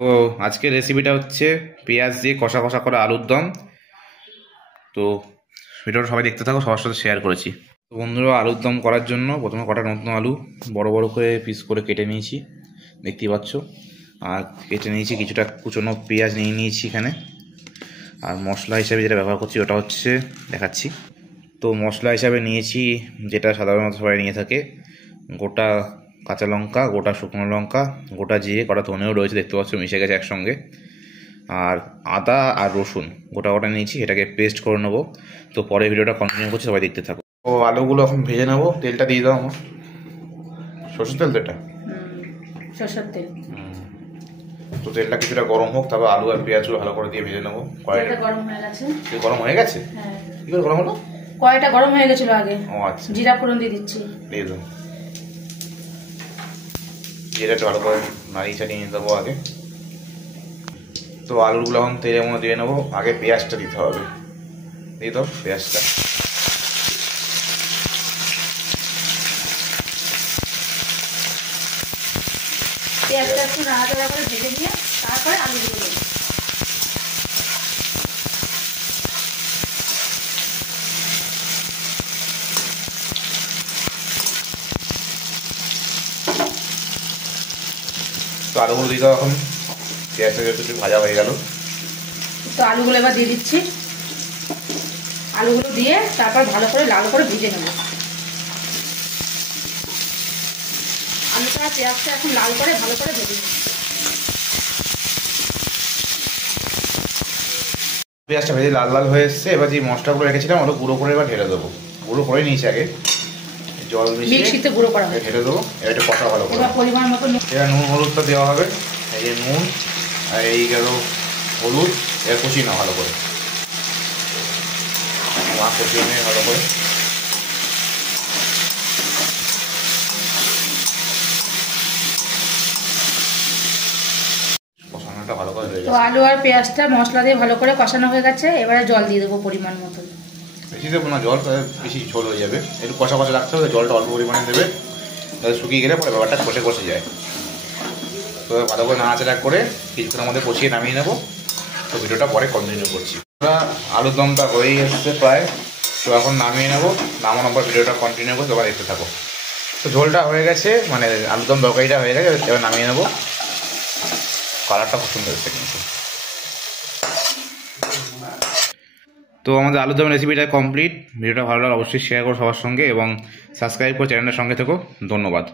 তো আজকের রেসিপিটা হচ্ছে পেঁয়াজ দিয়ে কষা কষা করা আলুর দম। তো ভিডিওটা সবাই দেখতে থাকো, সবার সাথে শেয়ার করেছি। তো বন্ধুরা, আলুর দম করার জন্য প্রথমে কটা নতুন আলু বড় বড় করে পিস করে কেটে নিয়েছি, দেখতেই পাচ্ছ। আর কেটে নিয়েছি কিছুটা কুচনো পেঁয়াজ নিয়ে নিয়েছি এখানে। আর মশলা হিসাবে যেটা ব্যবহার করছি ওটা হচ্ছে দেখাচ্ছি। তো মশলা হিসাবে নিয়েছি যেটা সাধারণত সবাই নিয়ে থাকে, গোটা কাঁচা লঙ্কা, গোটা শুকনো লঙ্কা, গোটা জিরে, কটা ধনেও রয়েছে, দেখতে পাচ্ছ মিশে গেছে একসঙ্গে। আর আদা আর রসুন গোটা গোটা নিয়েছি, এটাকে পেস্ট করে নেবো। তো পরে ভিডিওটা কন্টিনিউ করছি, সবাই দেখতে থাকো। ও আলুগুলো এখন ভেজে নেবো, তেলটা দিয়ে দাও আমার। সরষের তেল তো এটা? সরষের তেল। তো তেলটা কিছুটা গরম হোক, তারপর আলু আর পেঁয়াজগুলো ভালো করে দিয়ে ভেজে নেবো। কড়াইটা গরম হয়ে গেছে। গরম হয়ে গেছে? হ্যাঁ। কি করে গরম হলো? কড়াইটা গরম হয়ে গেছিল আগে। ও আচ্ছা, জিরা ফোড়ন দিয়ে দিচ্ছি। দিয়ে দাও। জিরাটা ভালো করে নাড়িয়ে চাড়িয়ে নিয়ে দেবো আগে। তো আলুগুলো এখন তেলের মধ্যে দিয়ে নেবো, আগে পেঁয়াজটা দিতে হবে। দিয়ে দাও পেঁয়াজটা। পেঁয়াজটা একটু নাড়াচাড়া করে ভেজে নিয়ে তারপরে আলুগুলো দেবো। তো আলুগুলো দিয়ে দাও এখন। পেঁয়াজটা যেহেতু একটু ভাজা হয়ে গেল, তো আলুগুলো এবার দিয়ে দিচ্ছি। আলুগুলো দিয়ে তারপর ভালো করে লাল করে ভেজে নেব। আলুটা আর পেঁয়াজটা এখন লাল করে ভালো করে ভেজে নেব। পেঁয়াজটা ভেজে লাল লাল হয়ে এসছে। এবার যে মশলাগুলো রেখেছিলাম ওটা গুঁড়ো করে এবার ঢেলে দেবো। গুঁড়ো করে নিয়েছি আগে, জল মিশিয়ে গুঁড়ো করা হয়, ঢেলে দেবো। এবার এটা কষা ভালো করে। এবার পরিমাণ মতো এবার নুন হলুদটা দেওয়া হবে। এই যে নুন আর এই গেল হলুদ, এবার কষিয়ে নাও ভালো করে। মা কষিয়ে নিয়ে ভালো করে। কষানোটা ভালো করে হয়ে তো গেছে। আলু আর পেঁয়াজটা মশলা দিয়ে ভালো করে কষানো হয়ে গেছে। এবারে জল দিয়ে দেবো পরিমাণ মতো। বেশি দেবো না জল, বেশি ঝোল হয়ে যাবে। একটু কষা কষা রাখতে হবে, জলটা অল্প পরিমাণে দেবে, তাহলে শুকিয়ে গেলে পরে ব্যাপারটা কষে কষে যায়। তো ভালো করে নাড়াচাড়া করে কিছুক্ষণের মধ্যে কষিয়ে নামিয়ে নেবো। তো ভিডিওটা পরে কন্টিনিউ করছি। আমরা আলুর দমটা হয়েই এসছে প্রায়। তো এখন নামিয়ে নেবো, নামানোর পর ভিডিওটা কন্টিনিউ করে তোমরা দেখতে থাকো। তো ঝোলটা হয়ে গেছে, মানে আলুর দম তরকারিটা হয়ে গেছে, এবার নামিয়ে নেবো। কালারটা খুব সুন্দর এসেছে কিন্তু। তো আমাদের আলুর দম রেসিপিটা কমপ্লিট। ভিডিওটা ভালো লাগলে অবশ্যই শেয়ার করো সবার সঙ্গে এবং সাবস্ক্রাইব করে চ্যানেলের সঙ্গে থেকো। ধন্যবাদ।